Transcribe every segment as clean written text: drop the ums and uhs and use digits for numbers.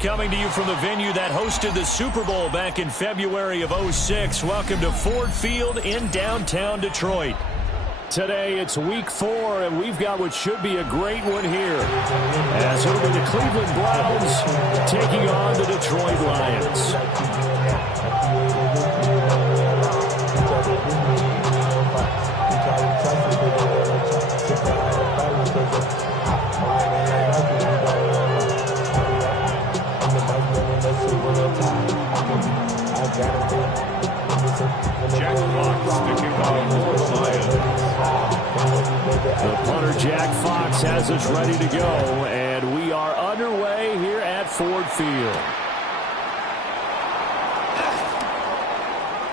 Coming to you from the venue that hosted the Super Bowl back in February of '06. Welcome to Ford Field in downtown Detroit. Today it's week 4, and we've got what should be a great one here, as it'll be the Cleveland Browns taking on the Detroit Lions. The punter, Jack Fox, has us ready to go, and we are underway here at Ford Field.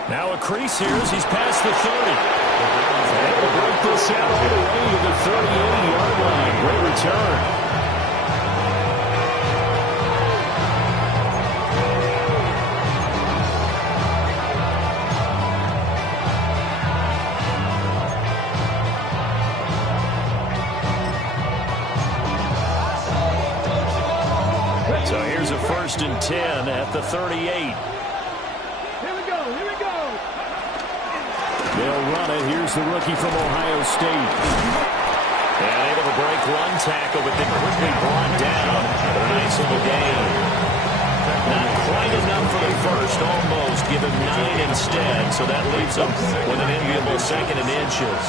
Now a crease here as he's past the 30. And will break this out all the way to the 38-yard line. Great return. So here's a 1st and 10 at the 38. Here we go. They'll run it. Here's the rookie from Ohio State. And able to break one tackle, but then quickly brought down. But a nice little gain. Not quite enough for the first. Almost. Give him 9 instead. So that leaves him with an enviable 2nd and inches.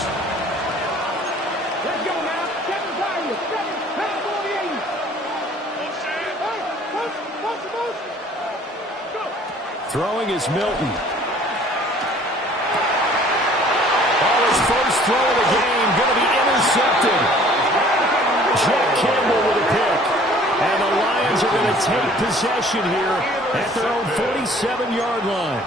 Throwing is Milton. His first throw of the game going to be intercepted. Jack Campbell with a pick. And the Lions are going to take possession here at their own 47-yard line.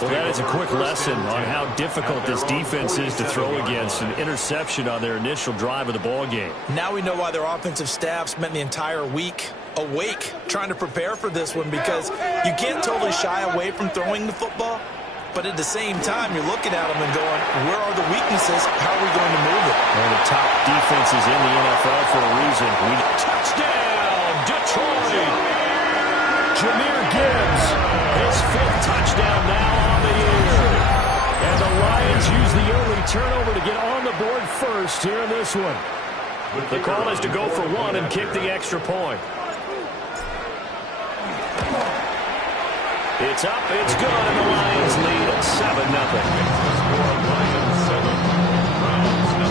Well, that is a quick lesson on how difficult this defense is to throw against. An interception on their initial drive of the ball game. Now we know why their offensive staff spent the entire week awake trying to prepare for this one, because you can't totally shy away from throwing the football, but at the same time you're looking at them and going, where are the weaknesses? How are we going to move it? One of the top defenses in the NFL for a reason. Touchdown, Detroit! Jahmyr Gibbs, his 5th touchdown now on the year. And the Lions use the early turnover to get on the board first here in this one. The call is to go for 1 and kick the extra point. It's up, it's good, and the Lions lead at 7-0. Lions 7, Browns 0.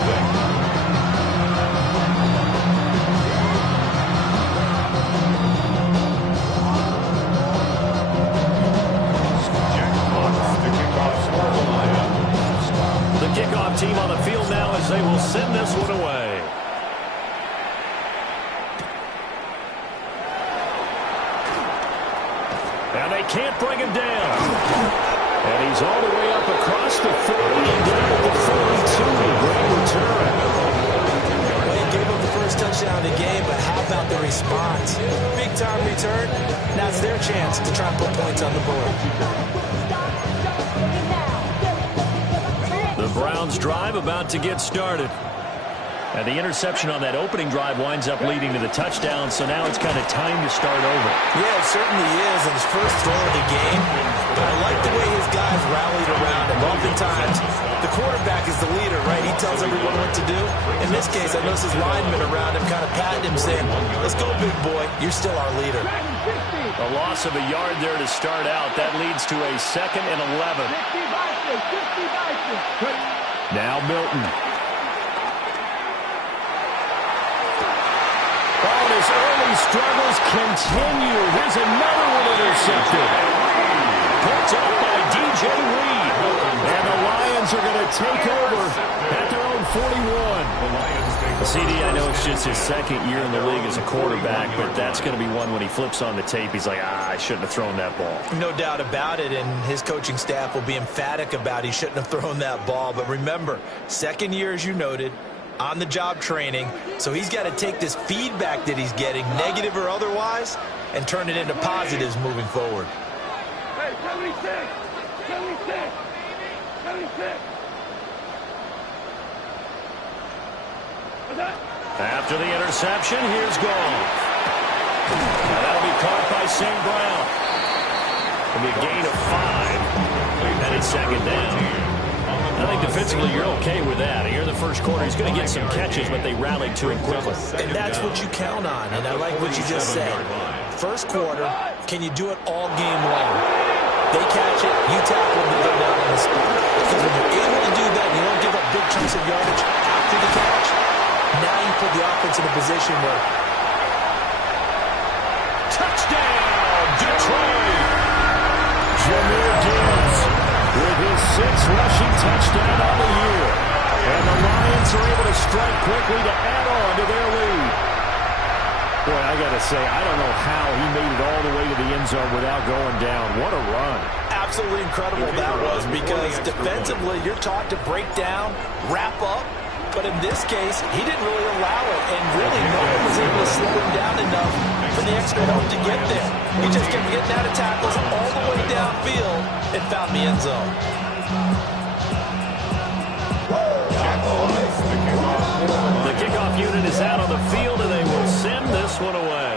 The kickoff team on the field now as they will send this one away. Now they can't bring him down. And he's all the way up across the 40 and down at the 42. Great return. Well, he gave up the first touchdown of the game, but how about the response? Big time return. Now it's their chance to try and put points on the board. The Browns drive about to get started. And the interception on that opening drive winds up leading to the touchdown, so now it's kind of time to start over. Yeah, it certainly is, and his first throw of the game. But I like the way his guys rallied around him. Oftentimes, the quarterback is the leader, right? He tells everyone what to do. In this case, I noticed his linemen around him kind of patting him, saying, let's go, big boy. You're still our leader. A loss of a yard there to start out. That leads to a 2nd and 11. Now Milton. His early struggles continue. Here's another one intercepted. Picked up by DJ Reed. And the Lions are going to take over at their own 41. CD, I know it's just his 2nd year in the league as a quarterback, but that's going to be one when he flips on the tape. He's like, I shouldn't have thrown that ball. No doubt about it, and his coaching staff will be emphatic about he shouldn't have thrown that ball. But remember, 2nd year, as you noted, on-the-job training, so he's got to take this feedback that he's getting, negative or otherwise, and turn it into positives moving forward. Hey, 76! 76! 76! After the interception, here's Gold. And that'll be caught by St. Brown. It'll be a gain of 5. And it's second down. I think defensively you're okay with that. Here in the first quarter, he's going to get some catches, but they rallied to him quickly. And that's what you count on, and I like what you just said. First quarter, can you do it all game long? They catch it, you tackle them, and go down on the spot. Because when you're able to do that, and you don't give up big chunks of yardage after the catch, now you put the offense in a position where... Touchdown, Detroit! Jahmyr Gibbs with his 6th rushing touchdown on the year. And the Lions are able to strike quickly to add on to their lead. Boy, I got to say, I don't know how he made it all the way to the end zone without going down. What a run. Absolutely incredible that was, because defensively you're taught to break down, wrap up, but in this case, he didn't really allow it, and really no one was able to slow him down enough for the extra help to get there. He just kept getting out of tackles all the way downfield and found the end zone. The kickoff unit is out on the field, and they will send this one away.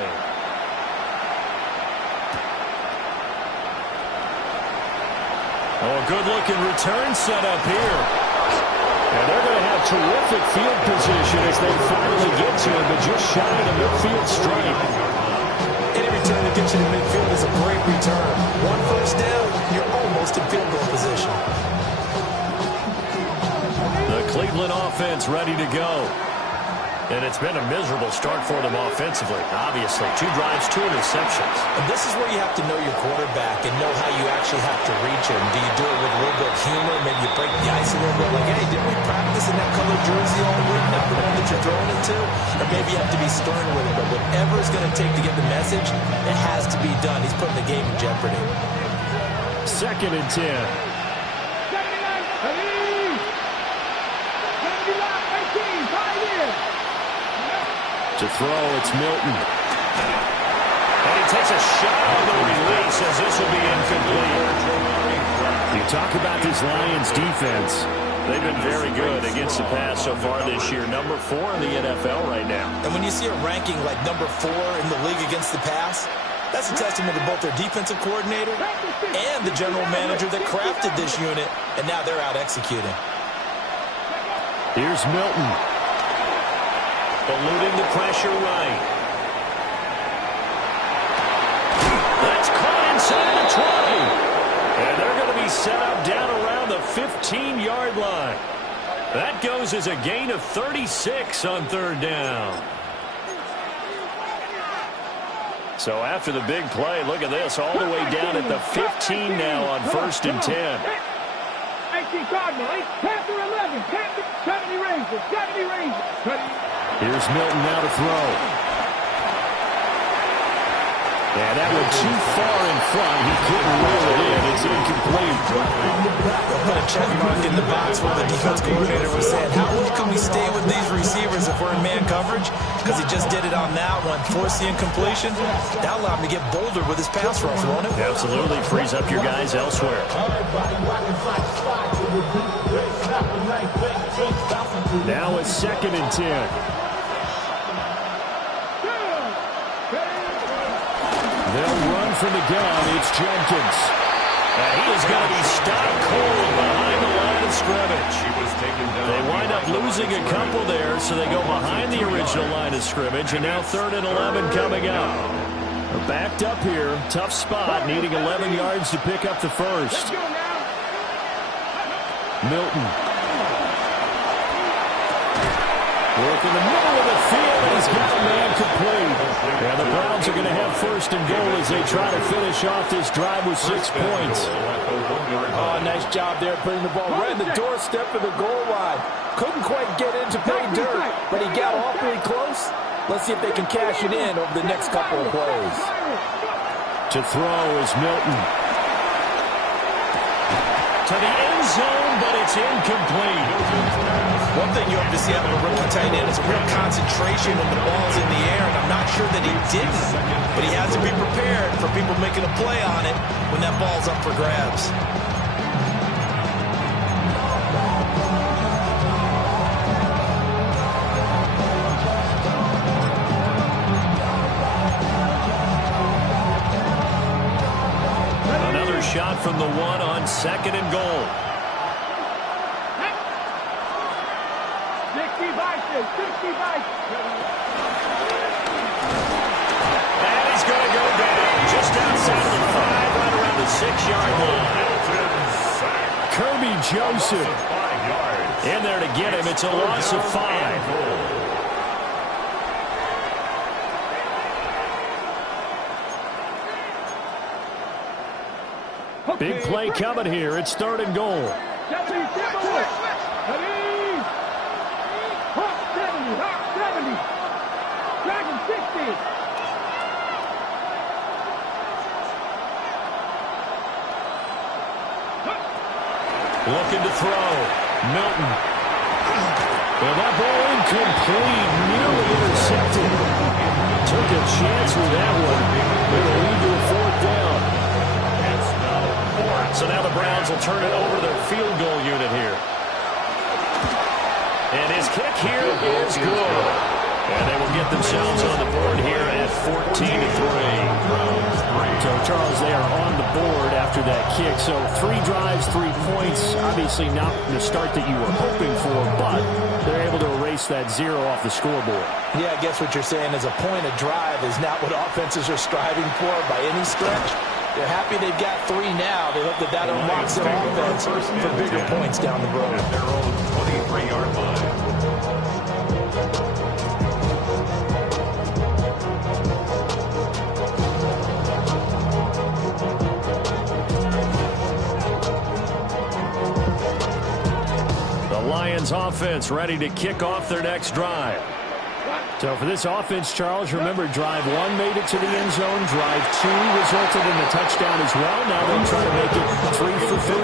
Oh, a good-looking return set up here. And they're going to have terrific field position as they finally get to him, but just shy of the midfield stripe. Any return that gets you to midfield is a great return. One first down, you're almost in field goal position. The Cleveland offense ready to go. And it's been a miserable start for them offensively, obviously. 2 drives, 2 interceptions. And this is where you have to know your quarterback and know how you actually have to reach him. Do you do it with a little bit of humor? Maybe you break the ice a little bit, like, hey, didn't we practice in that colored jersey all week, not the one that you're throwing it to? Or maybe you have to be stern with it. But whatever it's going to take to get the message, it has to be done. He's putting the game in jeopardy. 2nd and 10. To throw, it's Milton. And he takes a shot on the release as this will be incomplete. You talk about this Lions defense. They've been very good against the pass so far this year. Number 4 in the NFL right now. And when you see a ranking like number 4 in the league against the pass, that's a testament to both their defensive coordinator and the general manager that crafted this unit, and now they're out executing. Here's Milton. Eluding the pressure right. That's caught inside the 20. And they're going to be set up down around the 15-yard line. That goes as a gain of 36 on 3rd down. So after the big play, look at this, all the way down at the 15 now on 1st and 10. 18 Cardinal, 8, Panther 11, Panther 70 Rangers, 70 Rangers. Here's Milton now to throw. Yeah, that went too far in front. He couldn't reel it in. It's incomplete. They'll put a check mark in the box where the defense coordinator was saying, how well can we stay with these receivers if we're in man coverage? Because he just did it on that one, forced the incompletion. That allowed him to get bolder with his pass rush, won't it? Absolutely. Frees up your guys elsewhere. Now it's 2nd and 10. They'll run from the gun. It's Jenkins. And he is going to be stopped cold behind the line of scrimmage. They wind up losing a couple there, so they go behind the original line of scrimmage. And now 3rd and 11 coming up. They're backed up here. Tough spot, needing 11 yards to pick up the first. Milton. Work in the middle of the field, and he's got a man complete. And the Browns are going to have 1st and goal as they try to finish off this drive with 6 points. Oh, nice job there putting the ball right in the doorstep of the goal line. Couldn't quite get in to pay dirt, but he got awfully close. Let's see if they can cash it in over the next couple of plays. To throw is Milton. To the end zone, but it's incomplete. One thing you have to see out of a rookie tight end is a real concentration when the ball's in the air, and I'm not sure that he didn't, but he has to be prepared for people making a play on it when that ball's up for grabs. from the 1 on 2nd and goal. 60 Vikings, 60 Vikings. And he's going to go down just outside of the 5, right around the 6-yard line. Kirby Joseph in there to get him. It's a loss of 5. Big play coming here. It's 3rd and goal. 70, 70, Hawk 70, Hawk 70, Dragon 60. Looking to throw. Milton. And that ball incomplete. Nearly intercepted. Took a chance with that one. They're going to lead to a 4th down. So now the Browns will turn it over to their field goal unit here. And his kick here is good. And they will get themselves on the board here at 14-3. So, Charles, they are on the board after that kick. So 3 drives, 3 points. Obviously not the start that you were hoping for, but they're able to erase that 0 off the scoreboard. Yeah, I guess what you're saying is a point a drive is not what offenses are striving for by any stretch. They're happy they've got 3 now. They hope that unlocks their offense for bigger points down the road. At their own 23-yard line. Lions offense ready to kick off their next drive. So for this offense, Charles, remember drive 1 made it to the end zone. Drive 2 resulted in a touchdown as well. Now they'll try to make it 3 for 3.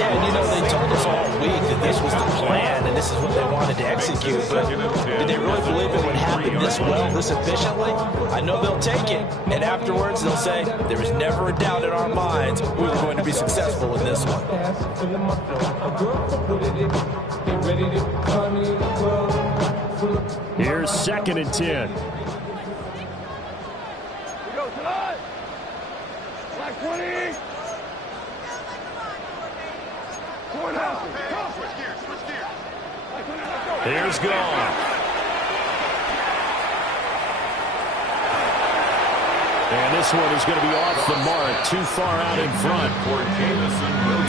Yeah, and you know, they told us all week that this was the plan and this is what they wanted to execute. But did they really believe it would happen this well, this efficiently? I know they'll take it. And afterwards they'll say, there was never a doubt in our minds we were going to be successful in this one. Here's 2nd and 10. We go, Todd. Black 20. Here's gone. And this one is going to be off the mark. Too far out in front.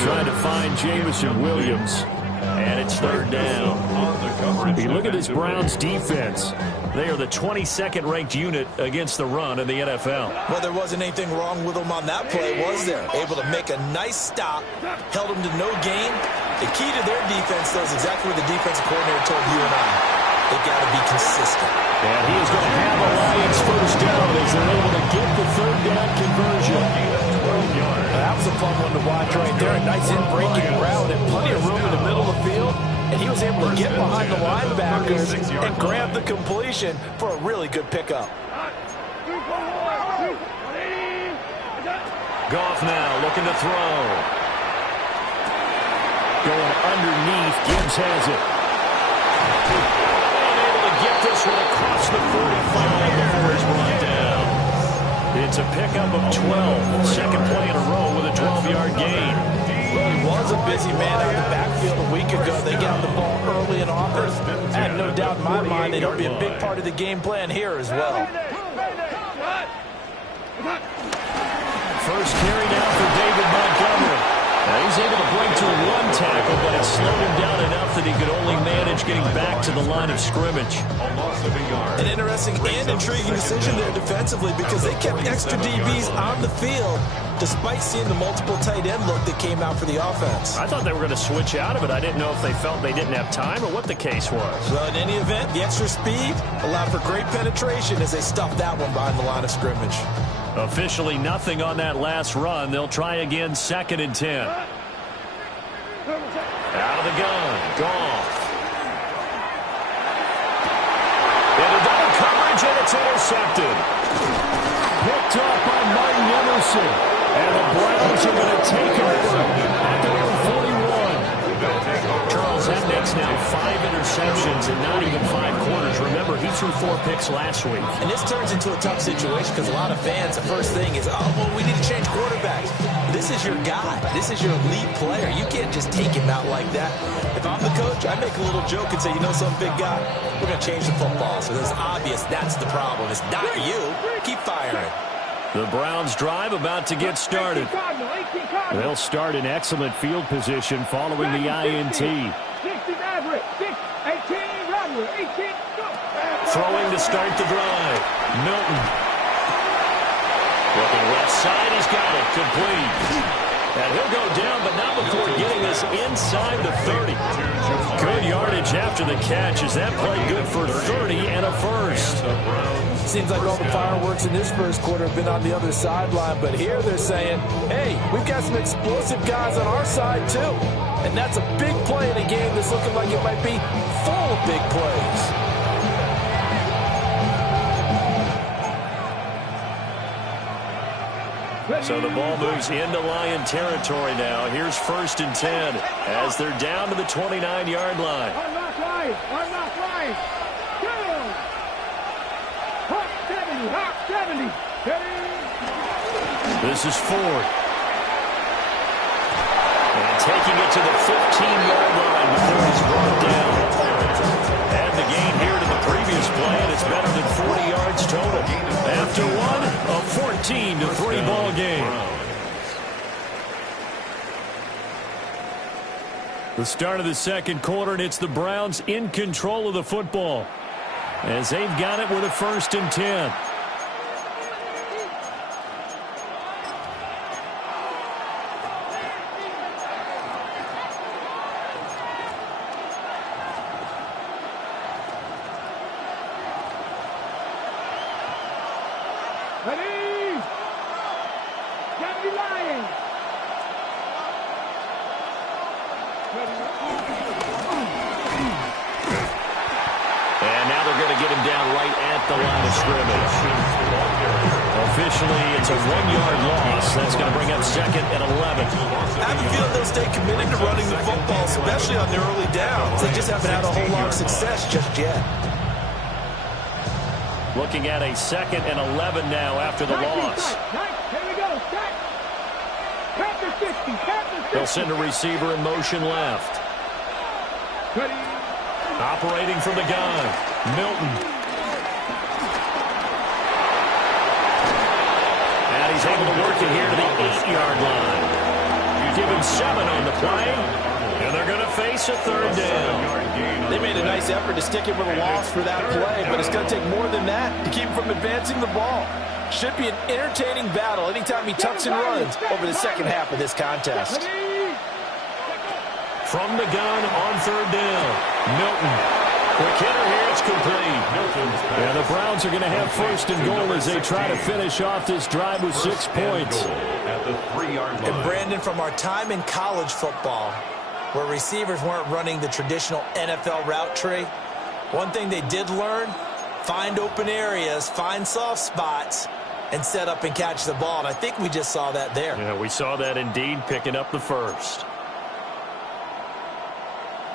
Trying to find Jameson Williams. And it's 3rd down. You look at this Browns defense. They are the 22nd ranked unit against the run in the NFL. Well, there wasn't anything wrong with them on that play, was there? Able to make a nice stop, held them to no gain. The key to their defense, though, is exactly what the defensive coordinator told you and I. They've got to be consistent. And he is going to have a Lions 1st down as they're able to get the 3rd down conversion. That was a fun one to watch right there. A nice in-breaking route and plenty of room in the middle of the field. And he was able to get behind the linebackers and grab the completion for a really good pickup. Goff now looking to throw. Going underneath. Gibbs has it. And able to get this one across the 45 before he's brought down. It's a pickup of 12. 2nd play in a row with a 12-yard gain. Well, he was a busy man out of the backfield a week ago. They got the ball early and often. I have no doubt in my mind that he'll be a big part of the game plan here as well. First carry now for David Montgomery. Now he's able to break to 1 tackle, but it slowed him down enough that he could only manage getting back to the line of scrimmage. An interesting and intriguing decision there defensively because they kept extra DBs on the field despite seeing the multiple tight end look that came out for the offense. I thought they were going to switch out of it. I didn't know if they felt they didn't have time or what the case was. Well, in any event, the extra speed allowed for great penetration as they stuffed that one behind the line of scrimmage. Officially nothing on that last run. They'll try again 2nd and 10. Out of the gun. Goff. Into double coverage, and it's intercepted. Picked up by Martin Emerson. And the Browns are going to take over at their own 41. Charles, that makes now 5 interceptions in not even 5 quarters. Remember, he's threw 4 picks last week. And this turns into a tough situation because a lot of fans, the first thing is, oh, well, we need to change quarterbacks. This is your guy. This is your elite player. You can't just take him out like that. If I'm the coach, I make a little joke and say, you know some big guy, we're going to change the football. So it's obvious that's the problem. It's not you. Keep firing. The Browns drive about to get started. They'll start in excellent field position following the INT. 60 average. 18 runner. 18 go. Throwing to start the drive. Milton. Looking left side. He's got it. Complete. And he'll go down, but not before getting this inside the 30. Good yardage after the catch. Is that play good for 30 and a first? Seems like all the fireworks in this first quarter have been on the other sideline, but here they're saying, hey, we've got some explosive guys on our side too. And that's a big play in a game that's looking like it might be full of big plays. So the ball moves into Lion territory now. Here's 1st and 10 as they're down to the 29-yard line. Unlock line. Unlock line. Go. Hawk 70. Hawk 70. This is Ford. And taking it to the 15-yard line before he's brought down. And the gain here to the previous play, and it's better than 40 yards total. After one, a 14-3 ball game. The start of the second quarter, and it's the Browns in control of the football as they've got it with a 1st and 10. Ready? Got the Lions. And now they're going to get him down right at the line of scrimmage. Officially, it's a 1-yard loss. That's going to bring up 2nd and 11. I have a feeling they'll stay committed to running the football, especially on their early downs. They just haven't had a whole lot of success just yet. Looking at a 2nd and 11 now after the loss. Here we go. Panther 60. Panther 60. They'll send a receiver in motion left. Ready? Operating from the gun, Milton. And he's able to work it here to the 8-yard line. You give him 7 on the play, and they're going to face a 3rd down. They made a nice effort to stick him with a loss for that play, but it's going to take more than that to keep him from advancing the ball. Should be an entertaining battle anytime he tucks and runs over the second half of this contest. From the gun on 3rd down, Milton. Quick hitter here, it's complete. And the Browns are going to have 1st and goal as they try to finish off this drive with 6 points. At the 3-yard line. And Brandon, from our time in college football, where receivers weren't running the traditional NFL route tree, one thing they did learn, find open areas, find soft spots, and set up and catch the ball. And I think we just saw that there. Yeah, we saw that indeed, picking up the 1st.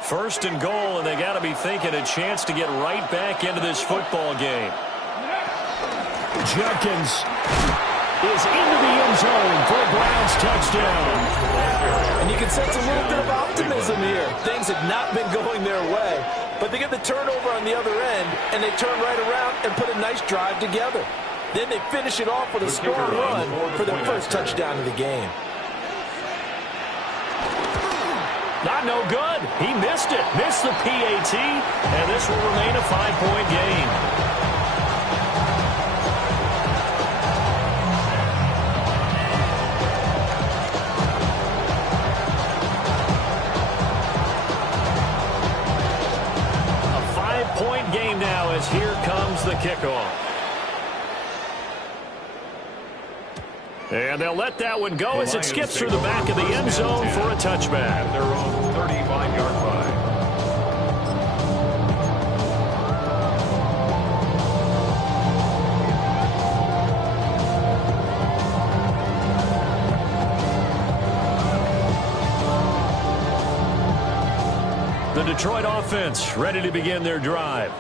1st and goal, and they got to be thinking a chance to get right back into this football game. Jenkins is into the end zone for a Browns touchdown. And you can sense a little bit of optimism here. Things had not been going their way, but they get the turnover on the other end, and they turn right around and put a nice drive together. Then they finish it off with a strong run for their 1st touchdown of the game. Not no good. He missed it. Missed the PAT, and this will remain a 5-point game. A 5-point game now as here comes the kickoff. And they'll let that one go as it skips through the back of the end zone for a touchback. Their own 35-yard line. The Detroit offense ready to begin their drive.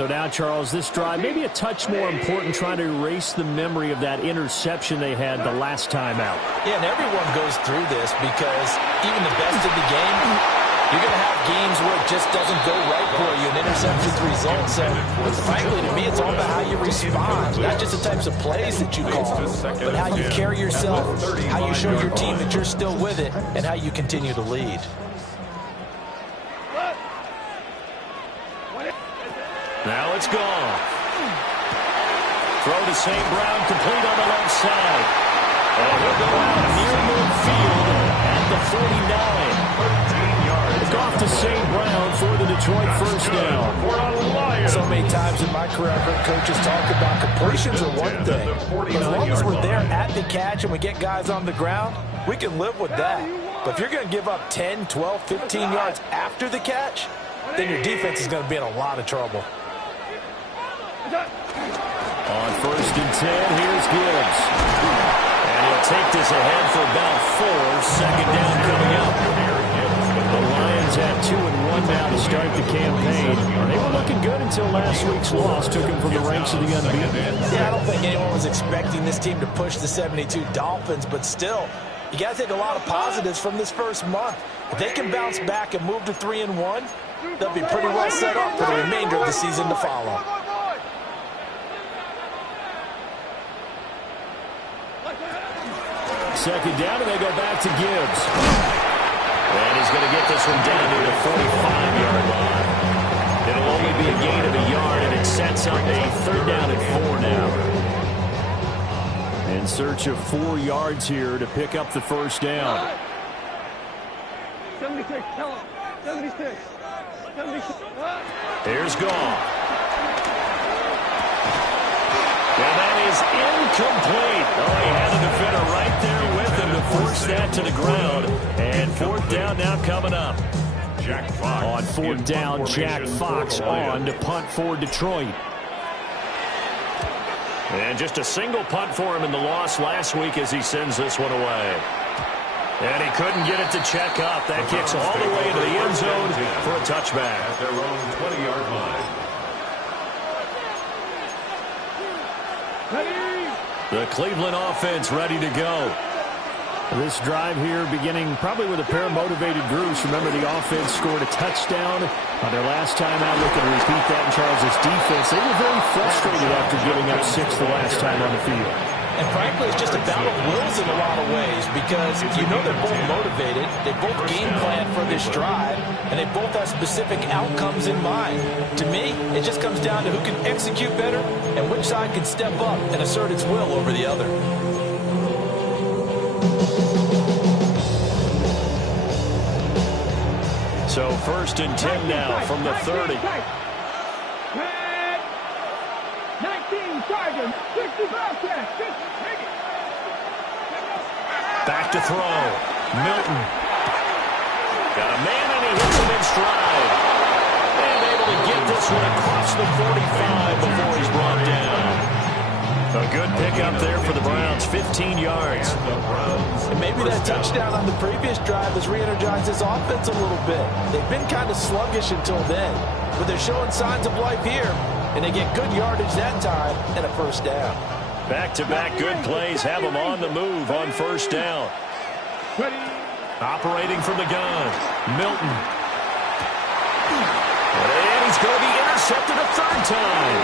So now, Charles, this drive maybe a touch more important, trying to erase the memory of that interception they had the last time out. Yeah, and everyone goes through this because even the best of the game, you're going to have games where it just doesn't go right for you, and interceptions result. So, frankly, to me, it's all about how you respond, not just the types of plays that you call, but how you carry yourself, how you show your team that you're still with it, and how you continue to lead. Now it's gone. Throw to St. Brown, complete on the left side. And he'll go out near midfield at the 49. Look off to St. Brown for the Detroit first down. So many times in my career, I've heard coaches talk about completions are one thing. But as long as we're there at the catch and we get guys on the ground, we can live with that. But if you're going to give up 10, 12, 15 yards after the catch, then your defense is going to be in a lot of trouble. On first and 10, here's Gibbs. And he'll take this ahead for about 4. Second down coming up. The Lions have 2-1 now to start the campaign. They were looking good until last week's loss took them from the ranks of the unbeaten. Yeah, I don't think anyone was expecting this team to push the 72 Dolphins, but still, you got to take a lot of positives from this first month. If they can bounce back and move to 3-1, they'll be pretty well set up for the remainder of the season to follow. Second down, and they go back to Gibbs. And he's going to get this one down near the 45-yard line. It'll only be a gain of a yard, and it sets up a 3rd down and 4 now. In search of 4 yards here to pick up the first down. 76, tell him. 76. 76. Here's Goff. And that is incomplete. Oh, he had a defender right there with him to force that to the ground. And 4th down now coming up. On 4th down, Jack Fox on to punt for Detroit. And just a single punt for him in the loss last week as he sends this one away. And he couldn't get it to check up. That kicks all the way into the end zone for a touchback. At their own 20-yard line. The Cleveland offense ready to go. This drive here beginning probably with a pair of motivated groups. Remember, the offense scored a touchdown on their last time out. Looking to repeat that in Charles' defense. They were very frustrated after giving up 6 the last time on the field. And frankly, it's just a battle of wills in a lot of ways because you know they're both motivated, they both game plan for this drive, and they both have specific outcomes in mind. To me, it just comes down to who can execute better and which side can step up and assert its will over the other. So 1st and 10 now from the 30. 19, Sergeant, 65 catch. Back to throw. Milton. Got a man and he hits him in stride. And able to get this one across the 45 before he's brought down. A good pickup there for the Browns, 15 yards. And maybe that touchdown on the previous drive has re-energized this offense a little bit. They've been kind of sluggish until then, but they're showing signs of life here, and they get good yardage that time and a first down. Back-to-back good plays have them on the move on first down. Operating from the gun, Milton. And he's going to be intercepted a 3rd time.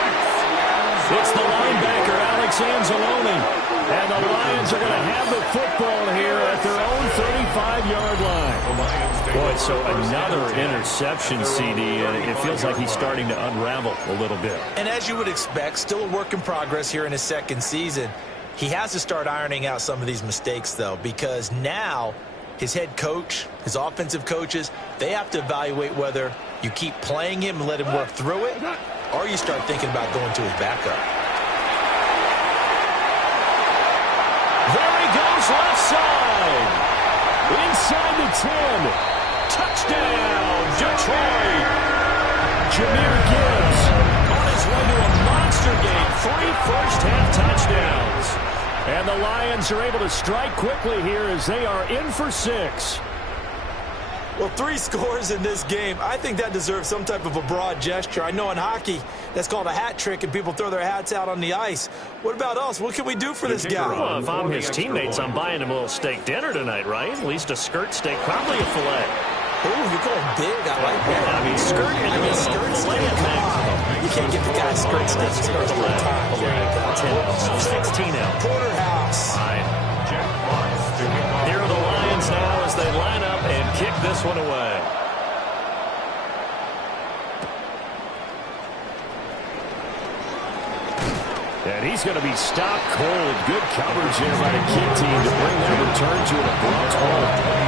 It's the linebacker, Alex Anzalone. And the Lions are going to have the football here at their own 35-yard line. Boy, so another interception, CD, and it feels like he's starting to unravel a little bit. And as you would expect, still a work in progress here in his 2nd season. He has to start ironing out some of these mistakes, though, because now his head coach, his offensive coaches, they have to evaluate whether you keep playing him and let him work through it, or you start thinking about going to his backup. There he goes, left side. Inside the 10. Touchdown, Detroit. Jahmyr Gibbs on his way to a monster game. 3 first-half touchdowns. And the Lions are able to strike quickly here as they are in for 6. Well, 3 scores in this game. I think that deserves some type of a broad gesture. I know in hockey, that's called a hat trick, and people throw their hats out on the ice. What about us? What can we do for this guy? Well, if I'm his teammates, I'm buying him a little steak dinner tonight, right? At least a skirt steak, probably a filet. Oh, you're going big. I like that. I mean, skirt steak. You can't get the guy skirt steak. Filet. 16 ounce. Porterhouse. Right. Here are the Lions now as they line up and kick this one away. And he's going to be stopped cold. Good coverage there by the kick team to bring that return to an abrupt halt.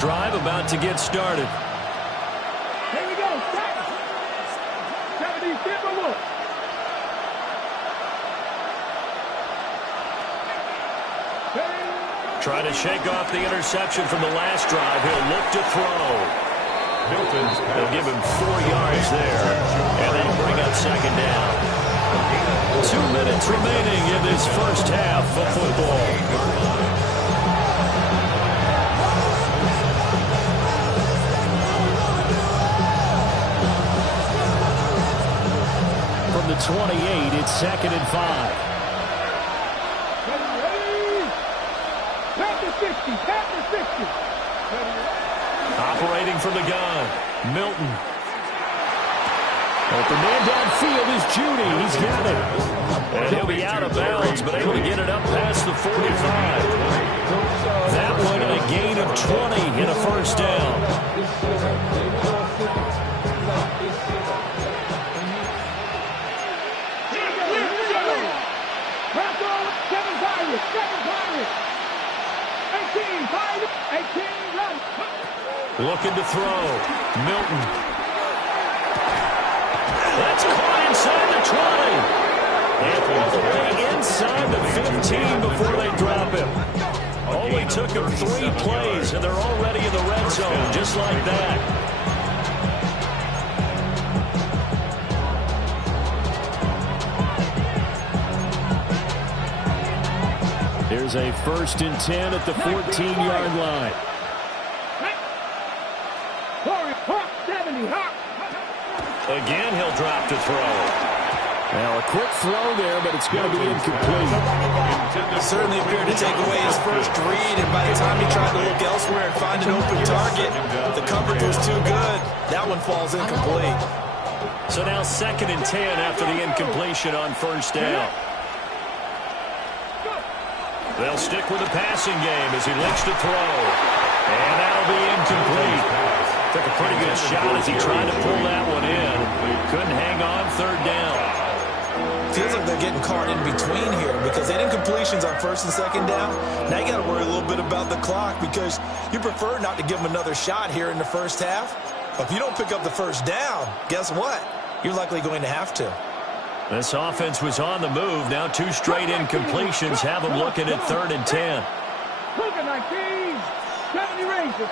Drive about to get started. Here we go. 70, look. Trying to shake off the interception from the last drive. He'll look to throw. They'll give him 4 yards there, and that'll bring up second down. 2 minutes remaining in this first half of football. From the 28, it's 2nd and 5. Pass the 50. Operating from the gun, Milton. Open man downfield is Judy. He's got it. And he'll be out of bounds, but able to get it up past the 45. That one a gain of 20 in a first down. Looking to throw. Milton. That's caught inside the 20. And all the way inside the 15 before they drop him. Only took him 3 plays, and they're already in the red zone, just like that. There's a 1st and 10 at the 14-yard line. Again, he'll drop to throw. Now, a quick throw there, but it's going to be incomplete. Certainly appeared to take away his first read, and by the time he tried to look elsewhere and find an open target, the coverage was too good. That one falls incomplete. So now 2nd and 10 after the incompletion on first down. They'll stick with the passing game as he looks to throw. And that'll be incomplete. Took a pretty good shot as he tried to pull that one in. Couldn't hang on 3rd down. Feels like they're getting caught in between here because they didn't completions on 1st and 2nd down. Now you got to worry a little bit about the clock because you prefer not to give them another shot here in the first half. But if you don't pick up the 1st down, guess what? You're likely going to have to. This offense was on the move. Now 2 straight incompletions have them looking at 3rd and 10. Look at 19. 70 Rangers.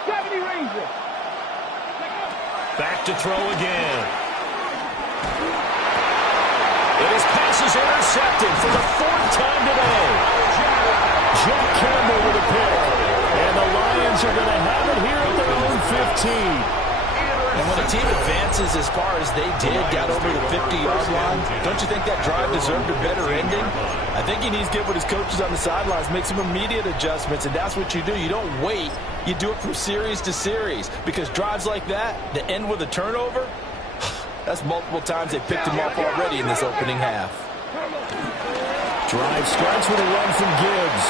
Back to throw again. And his pass is intercepted for the 4th time today. Jack Campbell with a pick. And the Lions are going to have it here at their own 15. And when a team advances as far as they did, got over the 50-yard line, don't you think that drive deserved a better ending? I think he needs to get with his coaches on the sidelines, make some immediate adjustments, and that's what you do. You don't wait. You do it from series to series because drives like that, to end with a turnover, that's multiple times they picked him off already in this opening half. Drive starts with a run from Gibbs.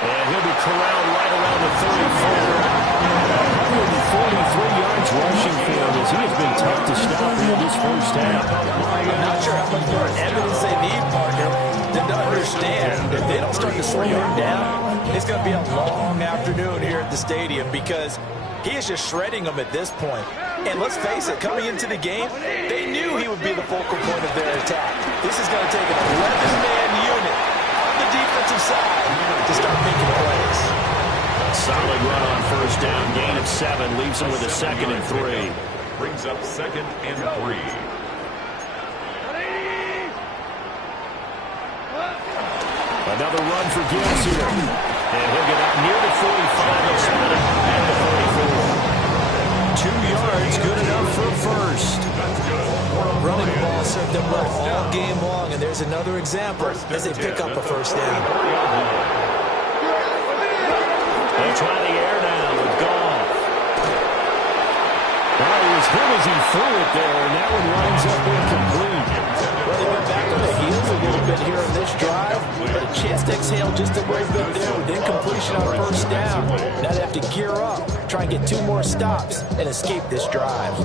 And he'll be corralled right around the 34. 143 yards rushing for him as he has been tough to stop in this first half. I'm not sure how much more evidence they need, partner, than to understand if they don't start to slow him down, it's going to be a long afternoon here at the stadium because he is just shredding them at this point. And let's face it, coming into the game, they knew he would be the focal point of their attack. This is going to take an 11-man unit on the defensive side to start making plays. Solid run on first down, gain of 7, leaves him with a 2nd and 3. Brings up 2nd and 3. Another run for Gibbs here. And he'll get up near the 45 and split it at the 44. 2 yards, good enough for first. Running the ball served them well all game long, and there's another example as they pick up a first down. They try the air now with Goff. Well, he was hit as he threw it there, and that one winds up incomplete. Well, they went back on the heels a little bit here in this drive, but a chance to exhale just a little bit there with incompletion on first down. Now they have to gear up, try and get 2 more stops, and escape this drive.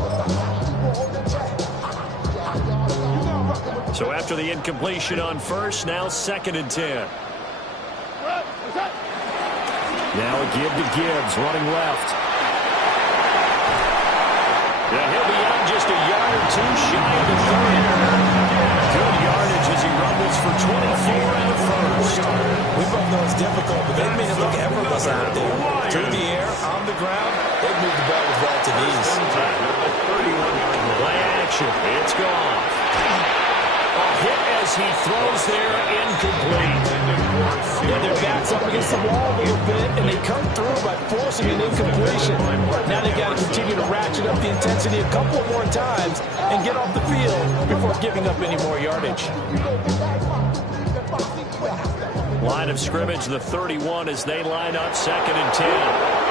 So after the incompletion on first, now 2nd and 10. Now a give to Gibbs, running left. Yeah, he'll be out just a yard or 2 shy of the 30. Good yardage as he rumbles for 24 and a first. We both know it's difficult, but they've made it look effortless out there. Through the air, on the ground, they've moved the ball with relative ease. Play action, it's gone. A hit as he throws there, incomplete. Yeah, their back's up against the wall a little bit, and they come through by forcing an incompletion. Now they've got to continue to ratchet up the intensity a couple more times and get off the field before giving up any more yardage. Line of scrimmage, the 31 as they line up 2nd and 10.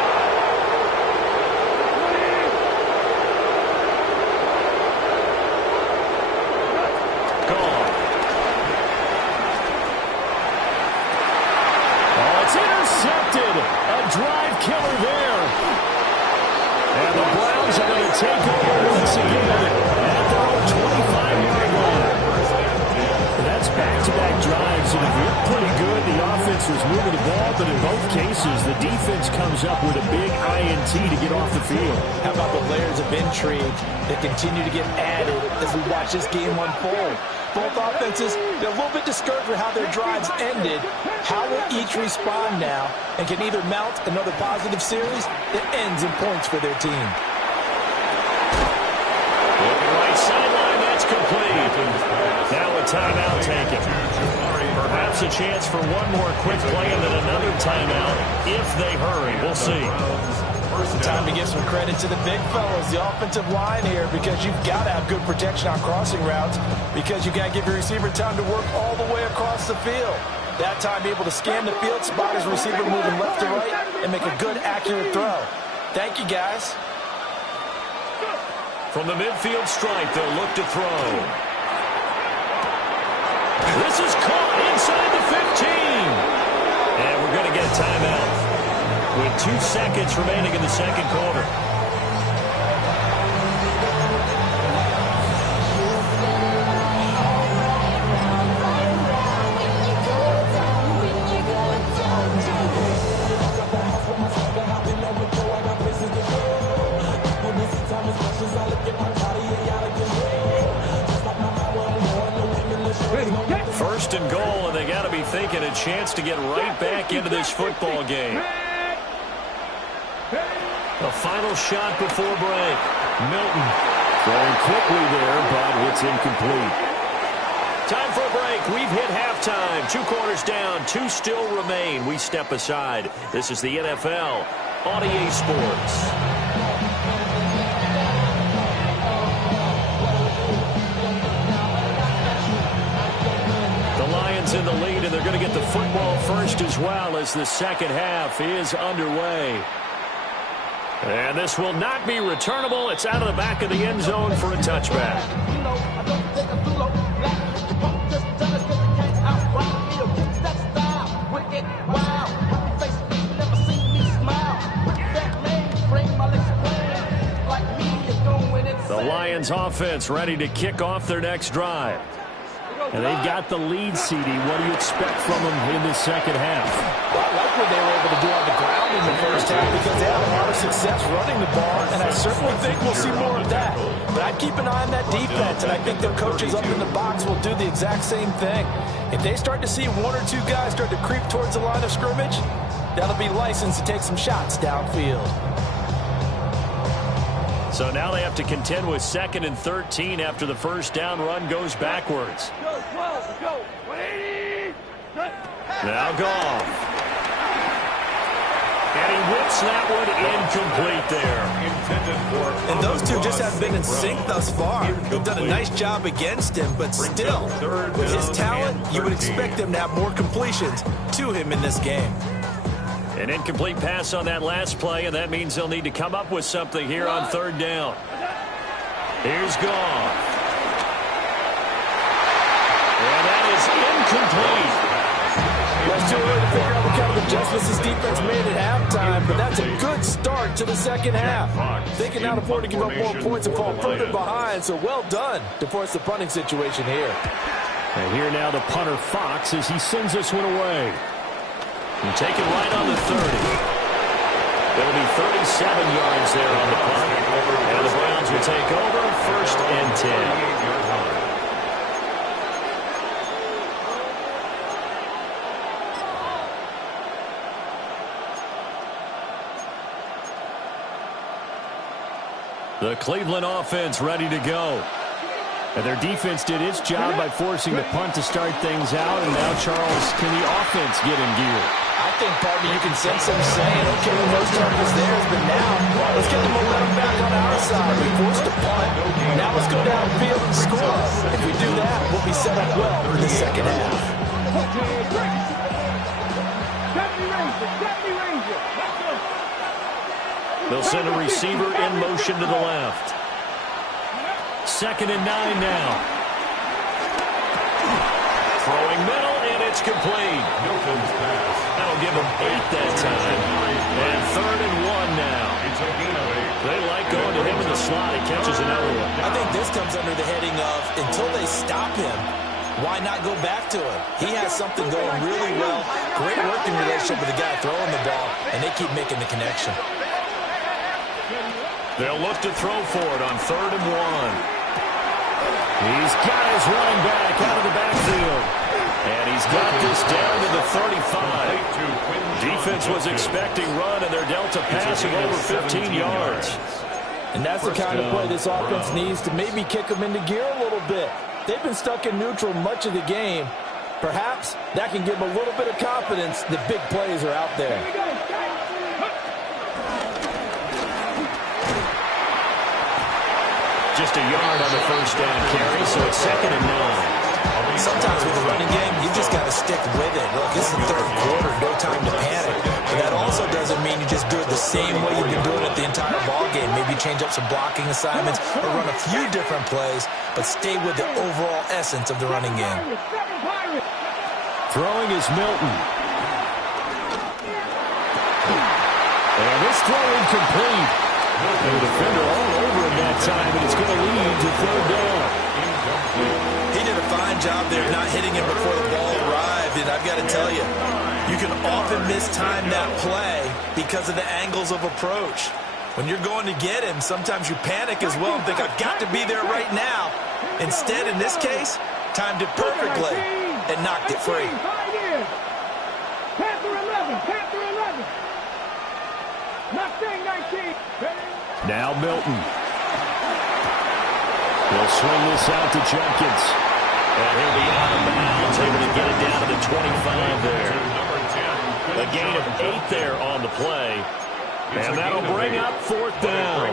Drive killer there. And the Browns are going to take over once again at their own 25-yard line. That's back-to-back drives, and it looked pretty good. The offense was moving the ball, but in both cases, the defense comes up with a big INT to get off the field. How about the layers of intrigue that continue to get added as we watch this game unfold? Both offenses, they're a little bit discouraged with how their drives ended. How will each respond now and can either mount another positive series that ends in points for their team? Looking right sideline, that's complete. Now a timeout taken. Perhaps a chance for one more quick play and then another timeout if they hurry. We'll see. Time to give some credit to the big fellas, the offensive line here, because you've got to have good protection on crossing routes, because you've got to give your receiver time to work all the way across the field. That time, be able to scan the field, spot his receiver moving left to right, and make a good, accurate throw. Thank you, guys. From the midfield stripe, they'll look to throw. This is caught inside the 15. And we're going to get a timeout with 2 seconds remaining in the second quarter. First and goal, and they got to be thinking a chance to get right back into this football game. A final shot before break. Milton throwing quickly there, but it's incomplete. Time for a break. We've hit halftime. 2 quarters down, 2 still remain. We step aside. This is the NFL on EA Sports. The Lions in the lead, and they're going to get the football first as well as the second half is underway. And this will not be returnable. It's out of the back of the end zone for a touchback. The Lions offense ready to kick off their next drive. And they've got the lead, CD. What do you expect from them in the second half? Well, I like what they were able to do on the ground in the first half because they had a lot of success running the ball, and I certainly think we'll see more of that. But I'd keep an eye on that defense, and I think their coaches up in the box will do the exact same thing. If they start to see 1 or 2 guys start to creep towards the line of scrimmage, that'll be licensed to take some shots downfield. So now they have to contend with 2nd and 13 after the first down run goes backwards. Now Goff. And he whips that one incomplete there. And those two just have been in sync thus far. They've done a nice job against him, but still, with his talent, you would expect them to have more completions to him in this game. An incomplete pass on that last play, and that means they'll need to come up with something here on 3rd down. Here's Goff. And that is incomplete. It's too early to figure out what kind of adjustments this defense made at halftime, but that's a good start to the second half. They can now afford to give up more points and fall further behind, so well done to force the punting situation here. And here now the punter Fox as he sends this one away. And take it right on the 30. It'll be 37 yards there on the punt. And the Browns will take over 1st and 10. The Cleveland offense ready to go. And their defense did its job by forcing the punt to start things out. And now, Charles, can the offense get in gear? I think, partner, you can sense them saying, okay, the most target is theirs, but now let's get the momentum back on our side. We forced a punt. Now let's go downfield and score. If we do that, we'll be set up well for the second half. 70 Rangers. They'll send a receiver in motion to the left. 2nd and 9 now. Throwing middle, and it's complete. That'll give them 8 that time. And 3rd and 1 now. They like going to him in the slot. He catches another one. I think this comes under the heading of, until they stop him, why not go back to him? He has something going really well. Great working relationship with the guy throwing the ball, and they keep making the connection. They'll look to throw for it on 3rd and 1. He's got his running back out of the backfield. And he's got this down to the 35. Defense was expecting run, and they're dealt a pass of over 15 yards. And that's the kind of play this offense needs to maybe kick them into gear a little bit. They've been stuck in neutral much of the game. Perhaps that can give them a little bit of confidence that big plays are out there. Just a yard on the first down carry, so it's 2nd and 9. Sometimes with the running game, you just got to stick with it. Look, this is the 3rd quarter, no time to panic. But that also doesn't mean you just do it the same way you've been doing it the entire ball game. Maybe change up some blocking assignments or run a few different plays, but stay with the overall essence of the running game. Throwing is Milton. And this throw incomplete. And the defender all over him that time, and it's going to lead to 3rd down. He did a fine job there not hitting him before the ball arrived, and I've got to tell you, you can often mistime that play because of the angles of approach. When you're going to get him, sometimes you panic as well and think, I've got to be there right now. Instead, in this case, timed it perfectly and knocked it free. Panther 11. Mustang 19. Now Milton. He'll swing this out to Jenkins. And he'll be out of bounds, able to get it down to the 25 there. A gain of 8 there on the play. And that'll bring up 4th down.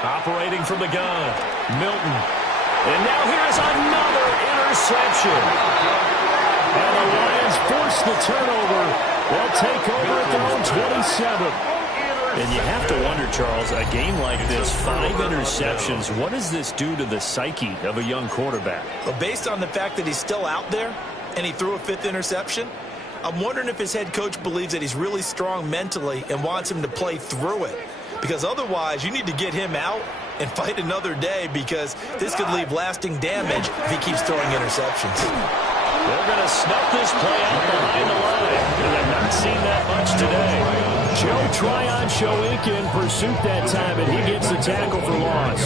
Operating from the gun, Milton. And now here's another interception. And the Lions force the turnover. They'll take over at their own 27. And you have to wonder, Charles, a game like this, 5 interceptions, what does this do to the psyche of a young quarterback? Well, based on the fact that he's still out there and he threw a 5th interception, I'm wondering if his head coach believes that he's really strong mentally and wants him to play through it. Because otherwise, you need to get him out and fight another day, because this could leave lasting damage if he keeps throwing interceptions. They're going to snuff this play out behind the line. And they've not seen that much today. Joe Tryon-Shoyinka in pursuit that time, and he gets the tackle for loss.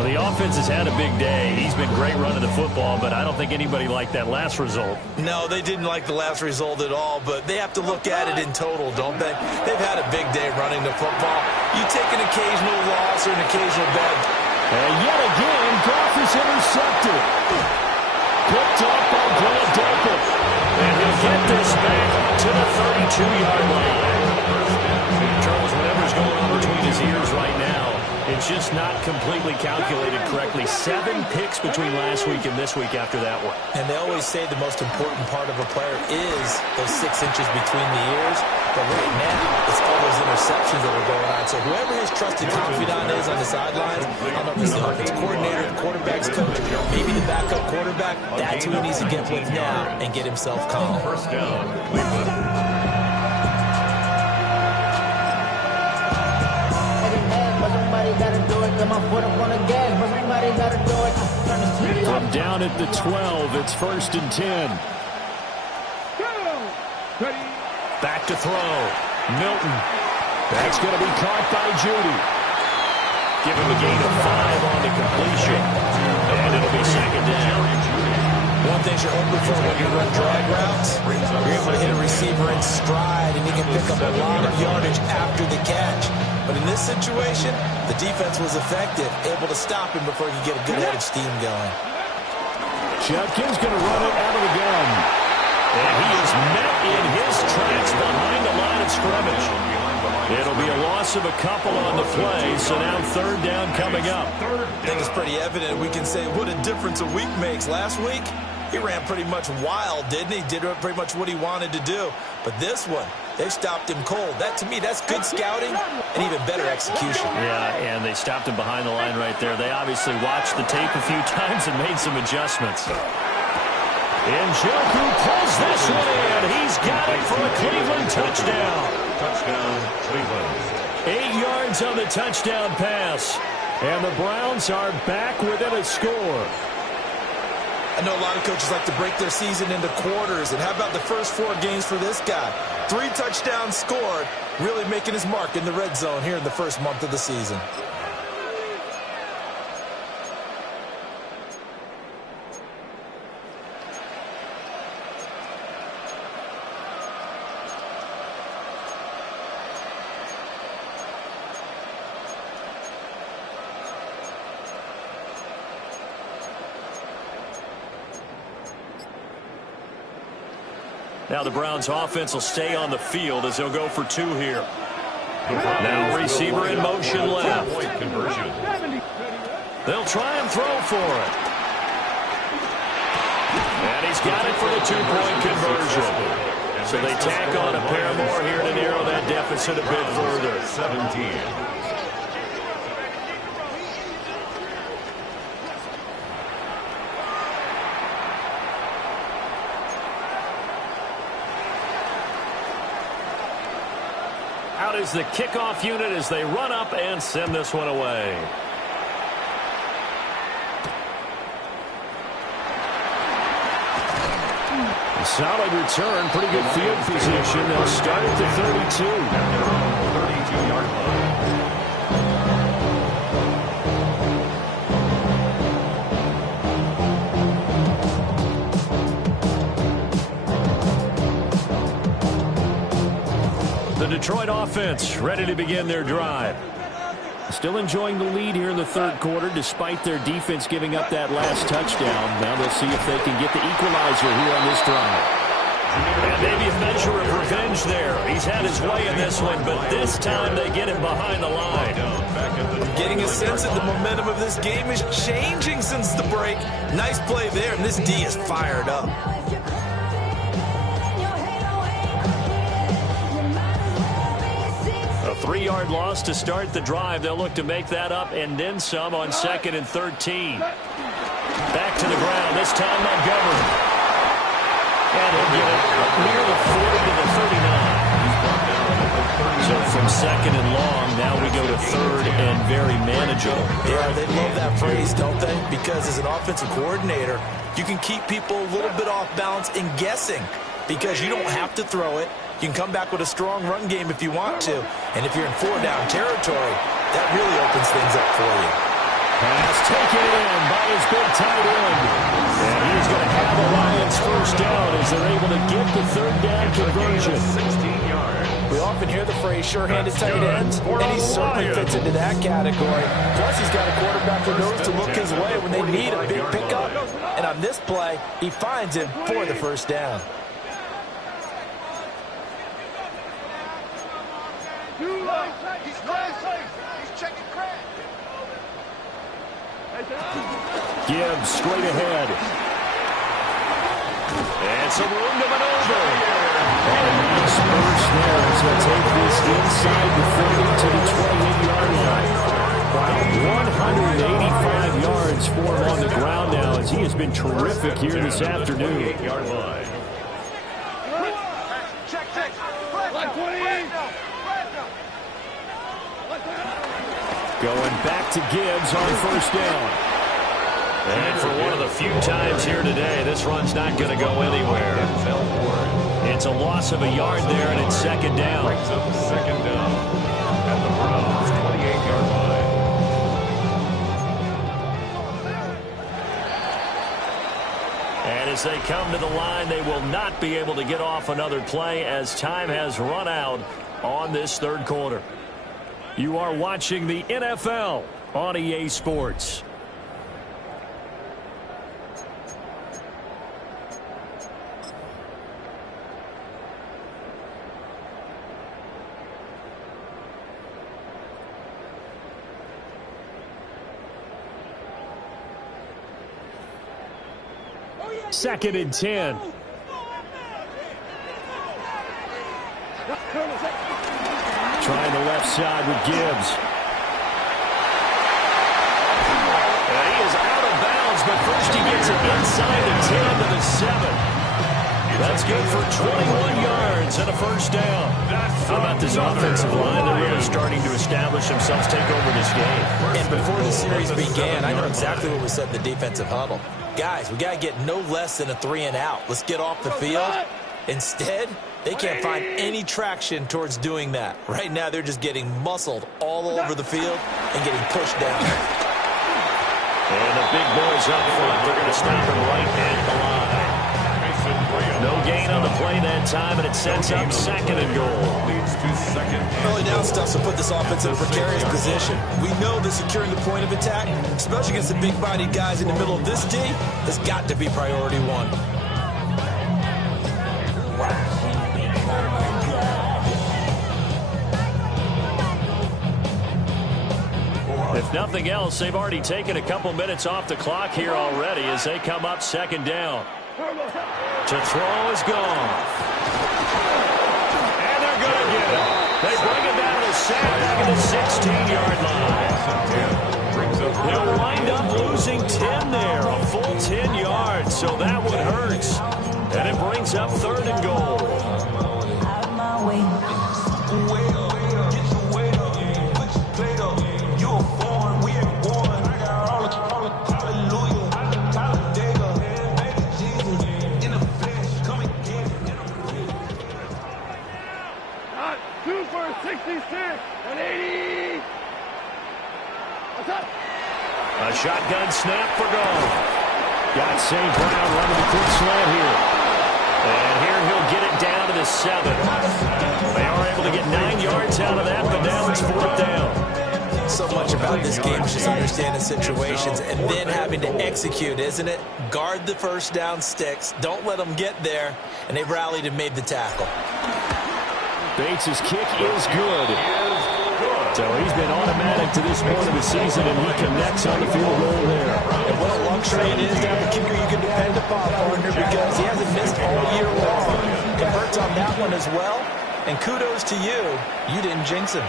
Well, the offense has had a big day. He's been great running the football, but I don't think anybody liked that last result. No, they didn't like the last result at all, but they have to look at it in total, don't they? They've had a big day running the football. You take an occasional loss or an occasional bad. And yet again, Goff is intercepted. Picked up by Grant Delpit. And he'll get this back to the 32-yard line. Charles, whatever's going on between his ears right now, it's just not completely calculated correctly. 7 picks between last week and this week after that one. And they always say the most important part of a player is those 6 inches between the ears. But right now, it's all those interceptions that are going on. So whoever his trusted confidant is on the sidelines, I don't know if it's the offensive coordinator, the quarterback's coach, maybe the backup quarterback, that's who he needs to get with now and get himself calm. First down, Cleveland. From down at the 12, it's 1st and 10. Back to throw. Milton. That's going to be caught by Judy. Give him a gain of 5 on the completion. And it'll be 2nd down. One thing you're hoping for when you run drag routes, you're able to hit a receiver in stride, and he can pick up a lot of yardage after the catch. But in this situation, the defense was effective, able to stop him before he could get a good head of steam going. Judkins going to run it out of the gun. And he is met in his tracks behind the line of scrimmage. It'll be a loss of a couple on the play, so now 3rd down coming up. I think it's pretty evident. We can say what a difference a week makes. Last week, he ran pretty much wild, didn't he? Did pretty much what he wanted to do. But this one, they stopped him cold. That, to me, that's good scouting and even better execution. Yeah, and they stopped him behind the line right there. They obviously watched the tape a few times and made some adjustments. Njoku pulls this one in. He's got it for a Cleveland touchdown. Touchdown, Cleveland. 8 yards on the touchdown pass. And the Browns are back within a score. I know a lot of coaches like to break their season into quarters. And how about the first 4 games for this guy? 3 touchdowns scored, really making his mark in the red zone here in the first month of the season. Now the Browns offense will stay on the field as they'll go for 2 here. Now receiver in motion left. They'll try and throw for it. And he's got it for the 2-point conversion. So they tack on a pair more here to narrow that deficit a bit further. 17. Out is the kickoff unit as they run up and send this one away. A solid return, pretty good field position. They'll start at the 32. 32-yard line. The Detroit offense ready to begin their drive. Still enjoying the lead here in the 3rd quarter despite their defense giving up that last touchdown. Now they'll see if they can get the equalizer here on this drive. And maybe a measure of revenge there. He's had his way in this one, but this time they get him behind the line. I'm getting a sense that the momentum of this game is changing since the break. Nice play there, and this D is fired up. A 3-yard loss to start the drive. They'll look to make that up and then some on 2nd and 13. Back to the ground, this time Montgomery. And he'll get it up near the 40 to the 39. So from 2nd and long, now we go to 3rd and very manageable. Yeah, they love that phrase, don't they? Because as an offensive coordinator, you can keep people a little bit off balance and guessing because you don't have to throw it. You can come back with a strong run game if you want to. And if you're in 4-down territory, that really opens things up for you. Pass taken in by his big tight end. And he's going to have the Lions first down as they're able to get the third down conversion. 16 yards. We often hear the phrase sure-handed tight ends, and he certainly fits into that category. Plus, he's got a quarterback who knows to look his way when they need a big pickup. And on this play, he finds him for the first down. Gibbs straight ahead. And some room to maneuver. And a nice burst there as he'll take this inside the 30 to the 28-yard line. Wow, 185 yards for him on the ground now as he has been terrific here this afternoon. 8-yard line. Going back to Gibbs on first down. And for one of the few times here today, this run's not going to go anywhere. It's a loss of a yard there, and it's second down. Brings up second down at the Browns' 28-yard line. And as they come to the line, they will not be able to get off another play as time has run out on this third quarter. You are watching the NFL on EA Sports. Second and 10. Trying the left side with Gibbs. And he is out of bounds, but first he gets it inside the 10 to the 7. That's good for 21 yards and a first down. How about this offensive line? They're really starting to establish themselves, take over this game. And before the series began, I know exactly what we said in the defensive huddle. Guys, we got to get no less than a 3-and-out. Let's get off the field. Instead, they can't find any traction towards doing that. Right now, they're just getting muscled all over the field and getting pushed down. And the big boys up front, they're going to stop him right at the line. No gain on the play that time, and it sets up second and goal. Leads to second. Early down stuff will put this offense in a precarious position. We know that securing the point of attack, especially against the big-bodied guys in the middle of this D, has got to be priority one. If nothing else, they've already taken a couple minutes off the clock here already as they come up second down. To throw is gone. And they're going to get it. They bring it down to sack at the 16-yard line. They'll wind up losing 10 there, a full 10 yards, so that one hurts. And it brings up third and goal. A shotgun snap for goal. Got St. Brown running the quick slant here. And here he'll get it down to the 7. They are able to get 9 yards out of that, but now it's fourth down. So much about this game is just understanding situations and then having to execute, isn't it? Guard the first down sticks. Don't let them get there. And they've rallied and made the tackle. Bates' kick is good. So he's been automatic to this point of the season, and he connects on the field goal there. And what a luxury it is to have a kicker you can depend upon, partner, because he hasn't missed all year long. Converts on that one as well. And kudos to you. You didn't jinx him.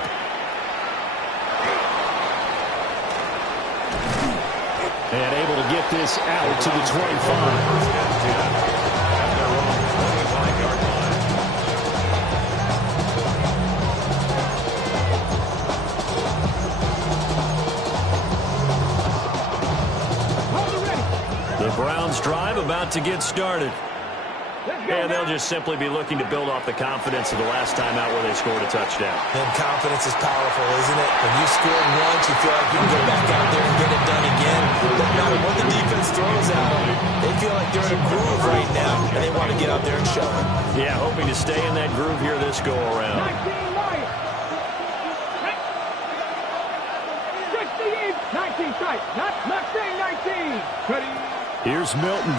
And able to get this out to the 25. The Browns drive about to get started. And they'll just simply be looking to build off the confidence of the last time out where they scored a touchdown. And confidence is powerful, isn't it? When you scored once, you feel like you can go back out there and get it done again. Doesn't matter what the defense throws at them. They feel like they're in a groove right now, and they want to get out there and show it. Yeah, hoping to stay in that groove here this go-around. 19 tight. Not saying 19. Ready. Here's Milton.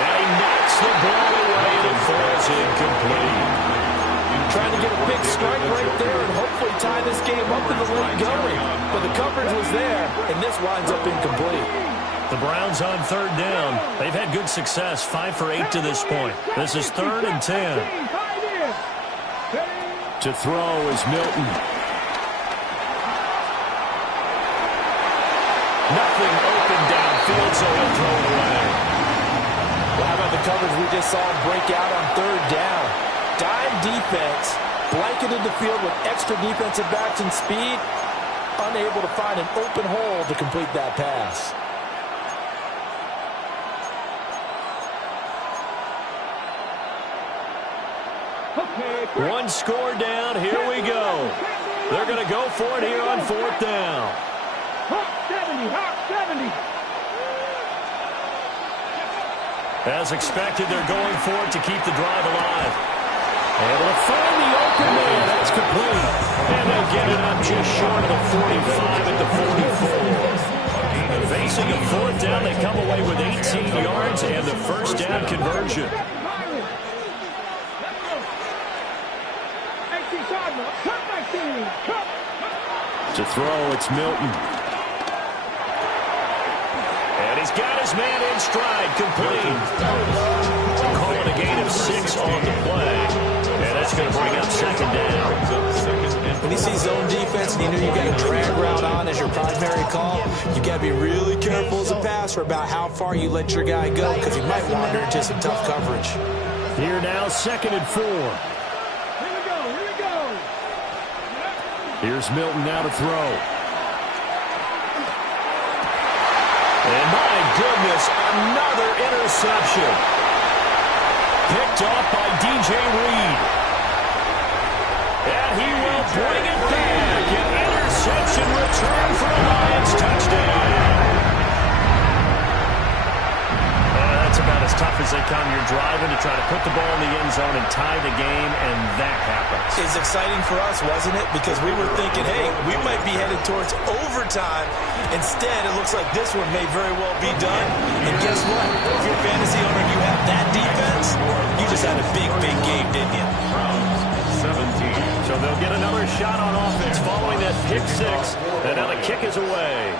And he knocks the ball away and it falls incomplete. Trying to get a big strike right there and hopefully tie this game up in the late going. But the coverage was there, and this winds up incomplete. The Browns on third down. They've had good success, 5 for 8 to this point. This is 3rd and 10. To throw is Milton. Nothing open downfield, so he'll throw it away. Well, how about the coverage we just saw break out on third down? Dime defense, blanketed the field with extra defensive backs and speed, unable to find an open hole to complete that pass. One score down, here we go. They're going to go for it here on 4th down. Hawk 70. As expected, they're going for it to keep the drive alive. Able to find the open man. That's complete. And they'll get it up just short of the 45 at the 44. Facing a 4th down, they come away with 18 yards and the first down conversion. To throw, it's Milton. And he's got his man in stride, complete. Calling a gain of 6 on the play. And that's going to bring up 2nd down. When you see zone defense and you know you got a drag route on as your primary call, you got to be really careful as a passer about how far you let your guy go because he might wander into some tough coverage. Here now, 2nd and 4. Here's Milton now to throw. And my goodness, another interception. Picked off by DJ Reed. And he will bring it back. An interception return for a Lions touchdown. That's about as tough as they come. You're driving to try to put the ball in the end zone and tie the game, and that happens. It's exciting for us, wasn't it? Because we were thinking, hey, we might be headed towards overtime. Instead, it looks like this one may very well be done. And guess what? If you're a fantasy owner and you have that defense, you just had a big, big game, didn't you? 17. So they'll get another shot on offense following that pick 6. And now the kick is away.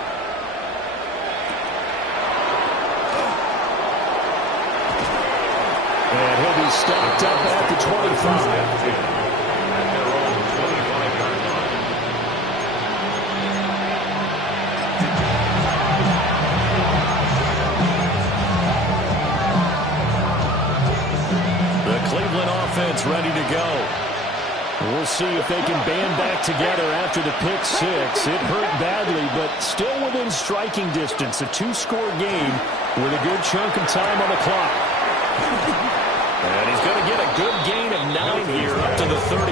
And he'll be stopped up at the 25. The Cleveland offense ready to go. We'll see if they can band back together after the pick 6. It hurt badly, but still within striking distance. A 2-score game with a good chunk of time on the clock. And he's going to get a good gain of 9 here up to the 34.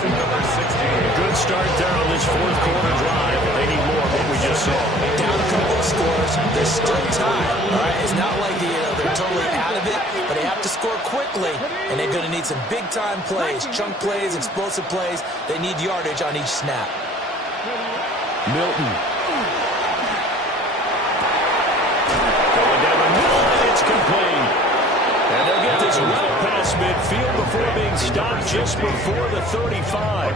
A good start there on this 4th quarter drive. They need more of what we just saw. Down a couple of scores. They're still tied. All right, it's not like they're totally out of it, but they have to score quickly, and they're going to need some big-time plays, chunk plays, explosive plays. They need yardage on each snap. Milton. Going down the middle, and it's complete. And they'll get this route past midfield before being stopped just before the 35.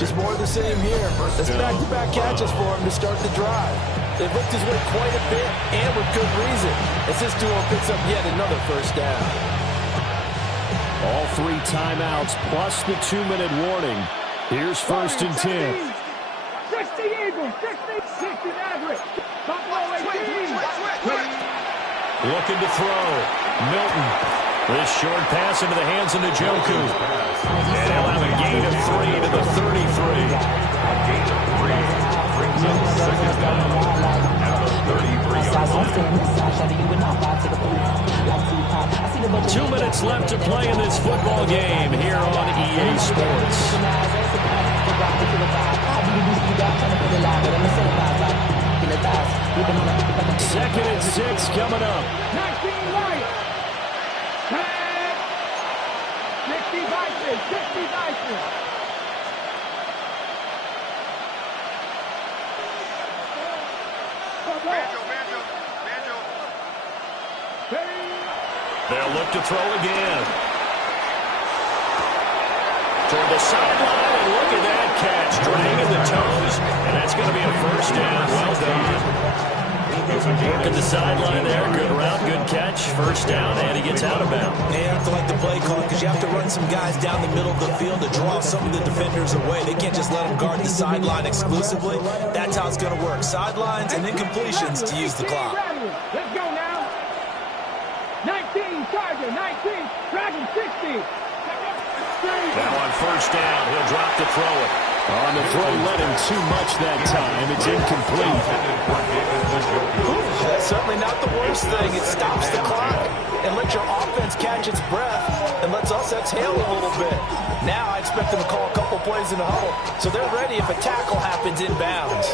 Just more of the same here. That's back-to-back catches for him to start the drive. They've looked his way quite a bit, and with good reason, as this duo picks up yet another first down. All 3 timeouts plus the 2-minute warning. Here's 1st and 10. 60 Eagles, 60 Maverick. Looking to throw. Milton. This short pass into the hands of Njoku. And he'll have a gain of 3 to the 33. A gain of 3. Brings up 2nd down at the 33-yard 2 minutes left to play in this football game here on EA Sports. Second and 6 coming up. 19 Lions. 60 Vikings. 60 Vikings. They'll look to throw again. Toward the sideline, and look at that catch. Dragging the toes, and that's going to be a first down. Well done. Working the sideline there. Good route, good catch. First down, and he gets out of bounds. They have to like the play call because you have to run some guys down the middle of the field to draw some of the defenders away. They can't just let them guard the sideline exclusively. That's how it's going to work. Sidelines and incompletions to use the clock. Let's go now. 19, Charger, 19, Dragon 60. Now on first down, he'll drop to throw it. On the throw, led him too much that time. It's incomplete. That's certainly not the worst thing. It stops the clock and lets your offense catch its breath and lets us exhale a little bit. Now I expect them to call a couple plays in a huddle so they're ready if a tackle happens inbounds.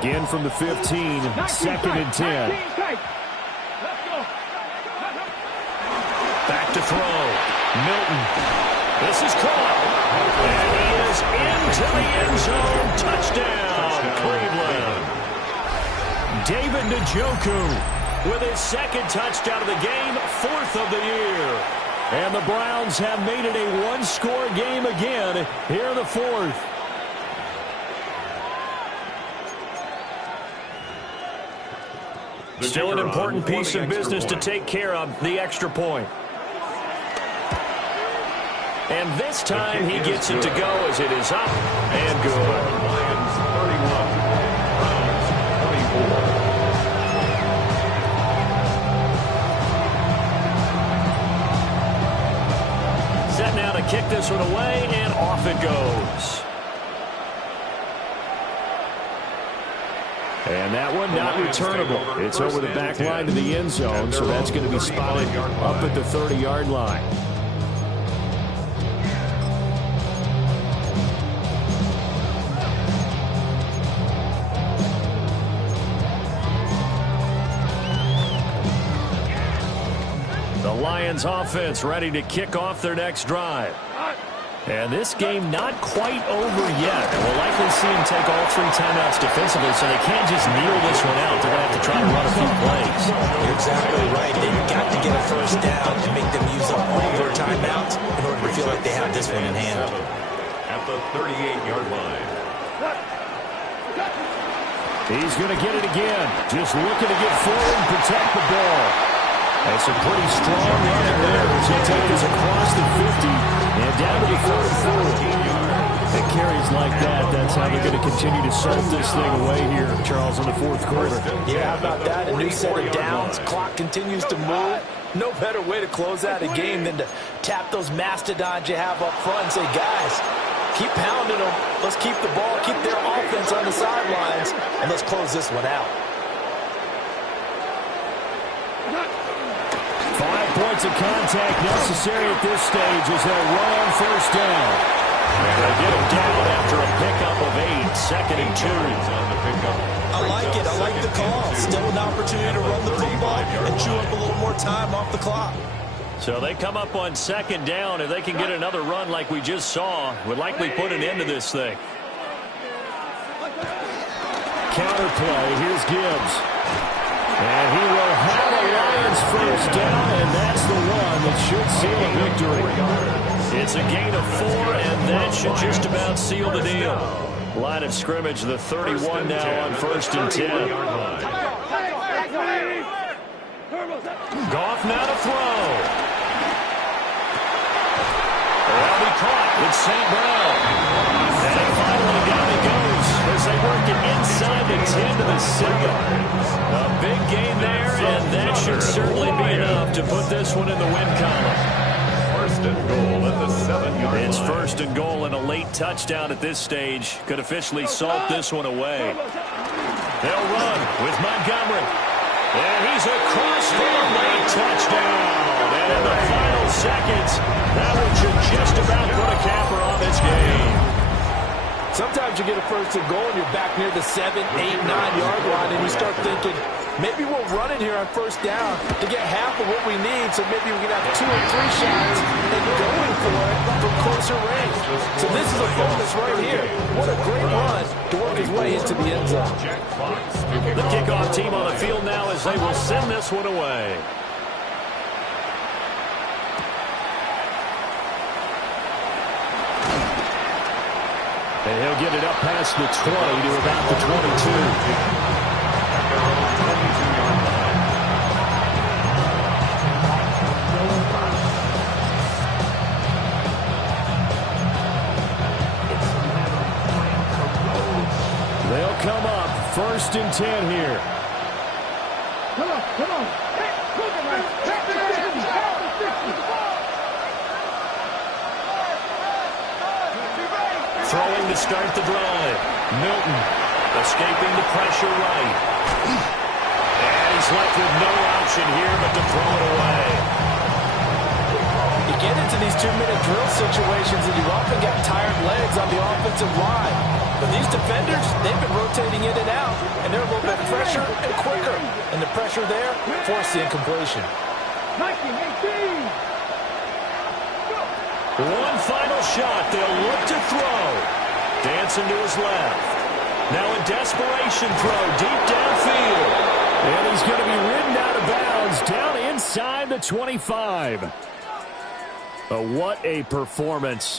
Again from the 15, second and 10. Back to throw. Milton. This is caught. And he is into the end zone. Touchdown, Cleveland. David Njoku with his second touchdown of the game, fourth of the year. And the Browns have made it a one-score game again here in the fourth. Still an important piece of business to take care of, the extra point. And this time he gets it to go as it is up and good. Lions 31, Browns 24. Set now to kick this one away, and off it goes. And that one not returnable. It's over the back line to the end zone, so that's going to be spotted up at the 30-yard line. The Lions offense ready to kick off their next drive. And this game not quite over yet. And we'll likely see him take all three timeouts defensively, so they can't just kneel this one out. They're going to have to try to run a few plays. You're exactly right. They've got to get a first down and make them use up all their timeouts in order to feel like they have this one in hand. At the 38-yard line. He's going to get it again. Just looking to get forward and protect the ball. That's a pretty strong run in there as he takes us across the 50 and down to the 44. And carries like that, that's how they're going to continue to salt this thing away here, Charles, in the fourth quarter. Yeah, how about that? A new set of downs. Clock continues to move. No better way to close out a game than to tap those mastodons you have up front and say, guys, keep pounding them. Let's keep the ball, keep their offense on the sidelines, and let's close this one out. 5 points of contact necessary at this stage as they'll run on first down. And they get him down after a pickup of 8, second and 2. I like it. I like the call. Still an opportunity to run the football and chew up a little more time off the clock. So they come up on second down. If they can get another run like we just saw, would likely put an end to this thing. Counterplay. Here's Gibbs. And he will have a Lions first down, and that's the one that should seal a victory. It's a gain of 4, and that should just about seal the deal. Line of scrimmage, the 31 now on first and 10. Goff now to throw. That'll be caught with St. Brown. And finally down he goes as they work it inside the 10 to the 7. A big gain there, and that should certainly be enough to put this one in the win column. first and goal at the 7-yard line. It's first and goal, and a late touchdown at this stage could officially salt this one away. They'll run with Montgomery. And he's across for a late touchdown. And in the final seconds, that one should just about put a capper on this game. Sometimes you get a first and goal and you're back near the 7, 8, 9-yard line, and you start thinking, maybe we'll run it here on first down to get half of what we need, so maybe we can have 2 or 3 shots and going for it from closer range. So this is a focus right here. What a great run to work his way into the end zone. The kickoff team on the field now as they will send this one away. And he'll get it up past the 20 to about the 22. They'll come up first and 10 here. Come on, come on. Hey, look at my Throwing to start the drive. Milton escaping the pressure right. And he's left with no option here but to throw it away. You get into these 2-minute drill situations and you often get tired legs on the offensive line. But these defenders, they've been rotating in and out, and they're a little bit fresher and quicker. And the pressure there forced the incompletion. 19-18. One final shot. They'll look to throw. Dancing to his left. Now a desperation throw deep downfield. And he's going to be ridden out of bounds down inside the 25. What a performance.